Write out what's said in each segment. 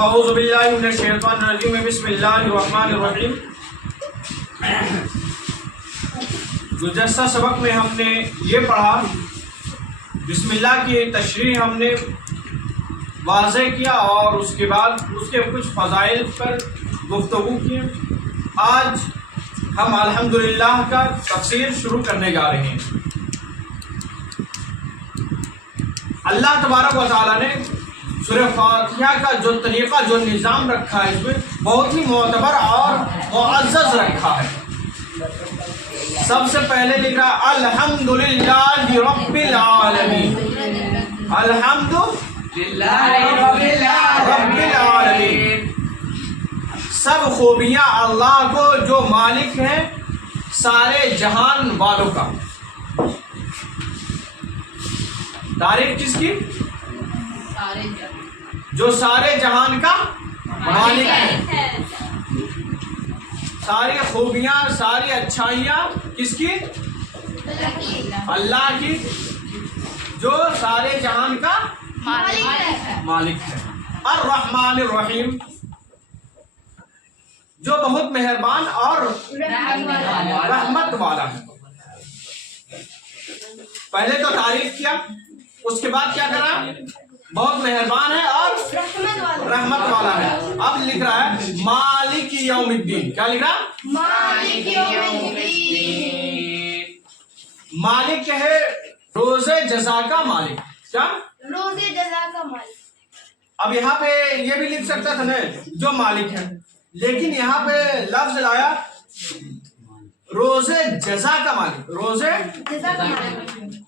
बिस्मिल्लाहिर्रहमानिर्रहीम। गुज़श्ता सबक में हमने ये पढ़ा, बिस्मिल्लाह की तशरीह हमने वाज़ेह किया और उसके बाद उसके कुछ फ़ज़ाइल पर गुफ्तगू की। आज हम अल्हम्दुलिल्लाह का तफसीर शुरू करने जा रहे हैं। अल्लाह तबारक व तआला ने सूरह फातिहा का जो तरीक़ा, जो निज़ाम रखा है, इसमें बहुत ही मोतबर और मुअज़्ज़ज़ रखा है। सबसे पहले लिखा अल्हम्दुलिल्लाहि रब्बिल आलमीन, अल्हम्दुलिल्लाहि रब्बिल आलमीन। सब खूबियाँ अल्लाह को जो मालिक है सारे जहान वालों का। तारीफ किसकी? जो सारे जहान का मालिक है। सारी खूबियाँ, सारी अच्छाइयाँ किसकी? अल्लाह की, जो सारे जहान का मालिक है। अर्रहमानिर्रहीम, जो बहुत मेहरबान और रहमत वाला है। पहले तो तारीफ किया, उसके बाद क्या करा? बहुत मेहरबान है और रहमत वाला है। अब लिख रहा है मालिक यौमिद्दीन। क्या लिख रहा? मालिक यौमिद्दीन। मालिक है रोज़े जज़ा का मालिक। क्या? रोज़े जज़ा का मालिक। अब यहाँ पे ये भी लिख सकता था ना, जो मालिक है, लेकिन यहाँ पे लफ्ज लाया रोज़े जज़ा का मालिक, रोज़े जज़ा का मालिक।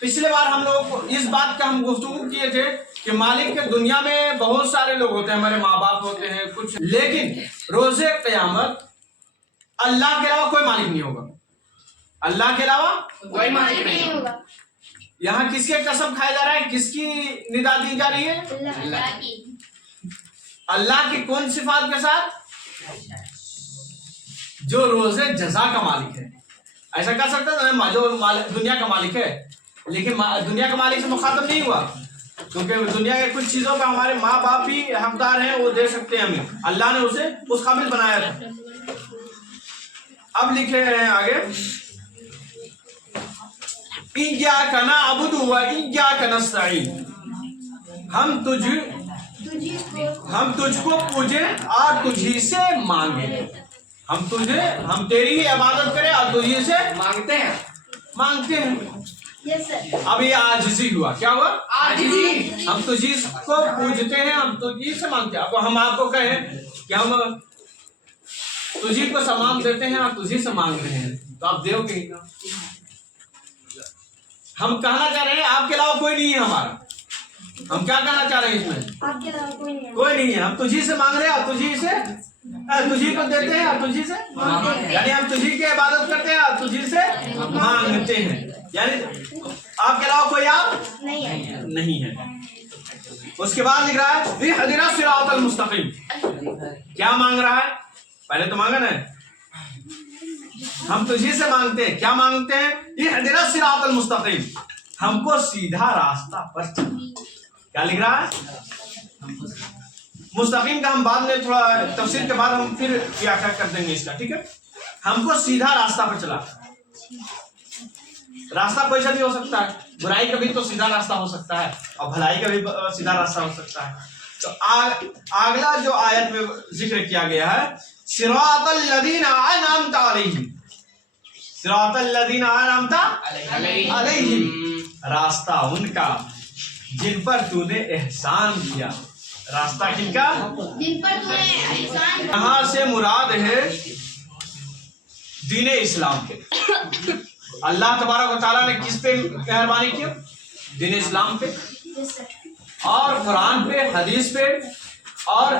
पिछले बार हम लोग इस बात का हम गुफ्तगू किए थे कि मालिक के दुनिया में बहुत सारे लोग होते हैं, हमारे माँ बाप होते हैं कुछ, लेकिन रोज़े क़यामत अल्लाह के अलावा कोई मालिक नहीं होगा। अल्लाह के अलावा कोई मालिक नहीं होगा। यहाँ किसके कसम खाया जा रहा है? किसकी निदा दी जा रही है? अल्लाह की। अल्लाह की कौन सिफात के साथ? जो रोज़े जज़ा का मालिक है। ऐसा कर सकता था जो दुनिया का मालिक है, लेकिन दुनिया के मालिक से मुखातब नहीं हुआ, क्योंकि दुनिया के कुछ चीजों का हमारे माँ बाप भी हकदार हैं, वो दे सकते हैं हमें। अल्लाह ने उसे उस काबिल बनाया था। अब लिखे हैं आगे, इय्याका नअबुदु व इय्याका नस्तईन। हम तुझको पूजे और तुझी से मांगे। हम तेरी ही इबादत करें और तुझी से मांगते हैं। Yes sir. अब ये आजिज़ी हुआ। क्या हुआ? आजिज़ी। हम तुझी को पूजते हैं, हम तुझी से मांगते हैं। अब हम आपको कहें कि हम तुझी को सलाम देते हैं और तुझी से मांग रहे हैं, तो आप दोगे? हम कहना चाह रहे हैं आपके अलावा कोई नहीं है हमारा। हम क्या कहना चाह रहे हैं इसमें? आपके अलावा कोई नहीं है। कोई नहीं है। हम तुझी से मांग रहे हैं और तुझी को देते हैं और तुझी से मांगते हैं। यानी हम तुझी की इबादत करते हैं और तुझी से मांगते हैं। यानी आपके अलावा कोई आप नहीं है। उसके बाद लिख रहा है इहदिना सिरातल मुस्तकीम। क्या मांग रहा है? पहले तो मांगा ना, हम तुझी से मांगते हैं। क्या मांगते हैं? इहदिना सिरातल मुस्तकीम, हमको सीधा रास्ता पर चल। क्या लिख रहा है? मुस्तकीम का हम बाद में थोड़ा तफसीर के बाद हम फिर व्याख्या कर देंगे इसका, ठीक है? हमको सीधा रास्ता पर चला। रास्ता कोई सा भी हो सकता है, बुराई का भी तो सीधा रास्ता हो सकता है और भलाई का भी सीधा रास्ता हो सकता है। तो अगला जो आयत में जिक्र किया गया है, सिरातल लदीना अनअमता अलैहिम, सिरातल लदीना अनअमता अलैहिम, रास्ता उनका जिन पर तूने एहसान किया। रास्ता किनका? जिन पर तूने एहसान। यहाँ से मुराद है दीन इस्लाम के। अल्लाह तबारक व तआला ने किस पे मेहरबानी की? दीन इस्लाम पे और कुरान पे, हदीस पे और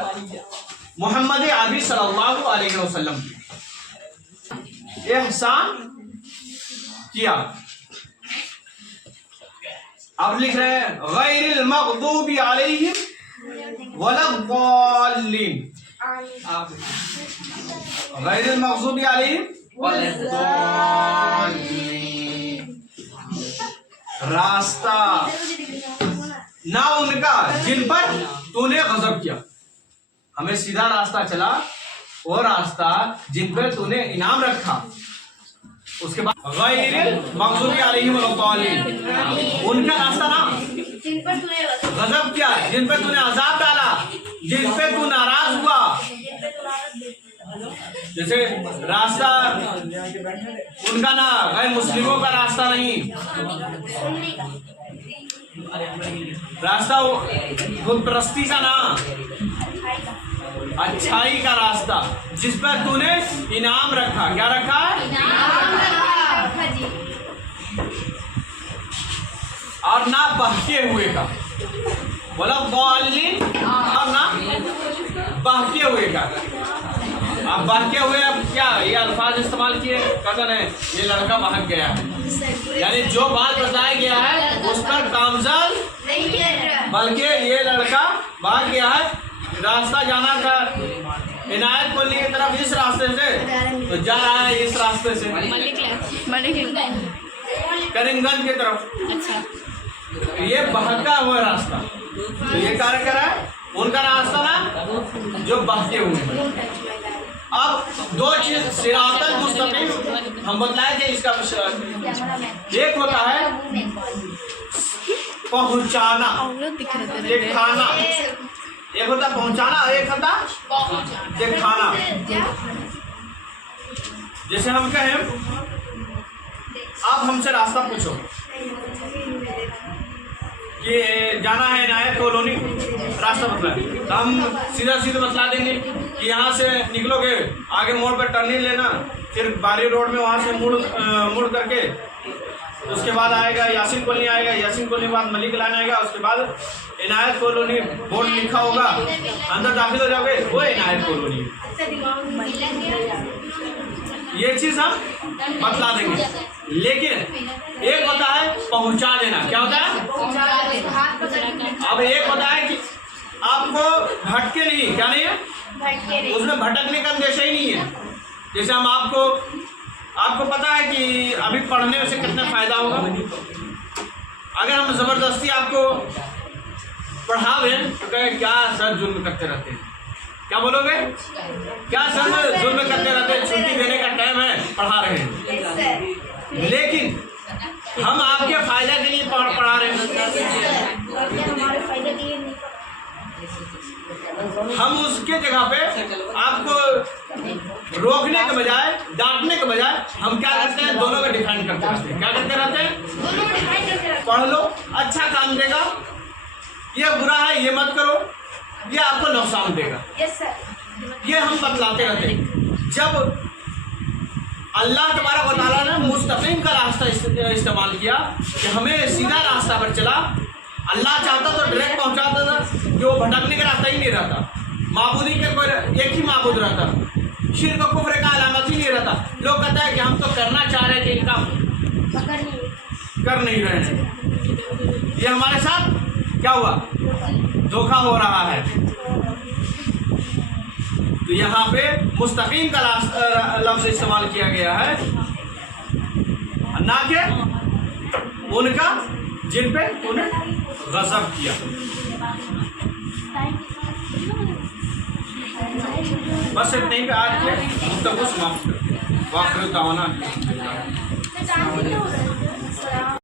मोहम्मद अरबी सल्लल्लाहु अलैहि वसल्लम पे एहसान किया। अब लिख रहे हैं गैरिल मग़दूबि अलैहिम वलद्दाल्लीन, गैरिल मग़दूबि अलैहिम रास्ता ना उनका जिन पर तूने गजब किया। हमें सीधा रास्ता चला, वो रास्ता जिन पे तूने इनाम रखा। उसके बाद गैरिल मग़ज़ूबी अलैहिम वलद्दालिन, उनका रास्ता ना जिन पर तूने गजब किया, जिन पे तूने अजाब डाला, जिन पे तू नाराज हुआ। जैसे रास्ता उनका ना गैर मुस्लिमों का रास्ता नहीं, रास्ता खुद परस्ती का ना, अच्छाई का रास्ता, जिस पर तूने इनाम रखा। क्या रखा? और ना बहके हुए का, बोला बॉलिन, और ना बहके हुए का। अब बहके हुए, अब क्या ये अल्फाज इस्तेमाल किए, कथन है ये लड़का बहक गया है, यानी जो बात बताया गया है उस पर कामजल नहीं है, बल्कि ये लड़का भाग गया है। रास्ता जाना था इनायत कोली की तरफ इस रास्ते से, तो जा रहा है इस रास्ते से करीमगंज की तरफ। अच्छा, ये बहका हुआ रास्ता, तो ये कार्य करा है उनका रास्ता ना जो बहके हुए हैं। अब दो चीज सिरातल मुस्तकीम हम बतलाए थे, इसका एक होता है पहुंचाना, एक खाना, एक होता पहुंचाना, एक होता एक खाना। जैसे हम कहें आप हमसे रास्ता पूछो कि जाना है इनायत कॉलोनी, रास्ता बतला, तो हम सीधा सीधा बतला देंगे कि यहाँ से निकलोगे, आगे मोड़ पर टर्निंग लेना, फिर बारी रोड में वहाँ से मुड़ करके उसके बाद आएगा यासीन कॉलोनी, आएगा यासीन कॉलोनी के बाद मलिक लाइन आएगा, उसके बाद इनायत कॉलोनी बोर्ड लिखा होगा, अंदर दाखिल हो जाओगे वो इनायत कॉलोनी। ये चीज़ हम बतला देंगे। लेकिन एक होता है पहुंचा देना, क्या होता है? अब एक होता है कि आपको भटके नहीं, क्या नहीं है उसमें, भटकने का अंदेशा ही नहीं है। जैसे हम आपको पता है कि अभी पढ़ने से कितना फायदा होगा, अगर हम जबरदस्ती आपको पढ़ावे तो कहे क्या सर जुल्म करते रहते हैं, क्या बोलोगे? क्या सर जुल्म करते रहते हैं, छुट्टी देने का टाइम है, पढ़ा रहे हैं। लेकिन हम आपके फायदे के लिए पढ़ा रहे हैं, हमारे फायदे के लिए नहीं, हम उसके जगह पे आपको रोकने के बजाय, डांटने के बजाय हम क्या करते हैं, दोनों में डिफेंड करते रहते हैं। क्या करते रहते हैं? दोनों डिफाइन करते रहते पढ़ लो, अच्छा काम देगा, ये बुरा है ये मत करो, ये आपको नुकसान देगा, हैं। यस सर, ये हम बतलाते रहते हैं। जब अल्लाह तबारक व तआला ने मुस्तकीम का रास्ता इस्तेमाल किया कि हमें सीधा रास्ता पर चला, अल्लाह चाहता तो डायरेक्ट पहुंचाता था कि वो भटकने का रास्ता ही नहीं रहता, माबूदी के कोई एक ही माबूद रहता, शिर्क कुफ्र का अलामत ही नहीं रहता। लोग कहते हैं कि हम तो करना चाह रहे थे, इनका कर नहीं रहे हैं। ये हमारे साथ क्या हुआ? धोखा हो रहा है। तो यहाँ पे मुस्तकीम का लफ्ज इस्तेमाल किया गया है, ना कि उनका जिन पे उन्हें गजब किया। बस इतने ही पे आज के गुफ्तगू समाप्त करते हैं। वाखिर दावाना।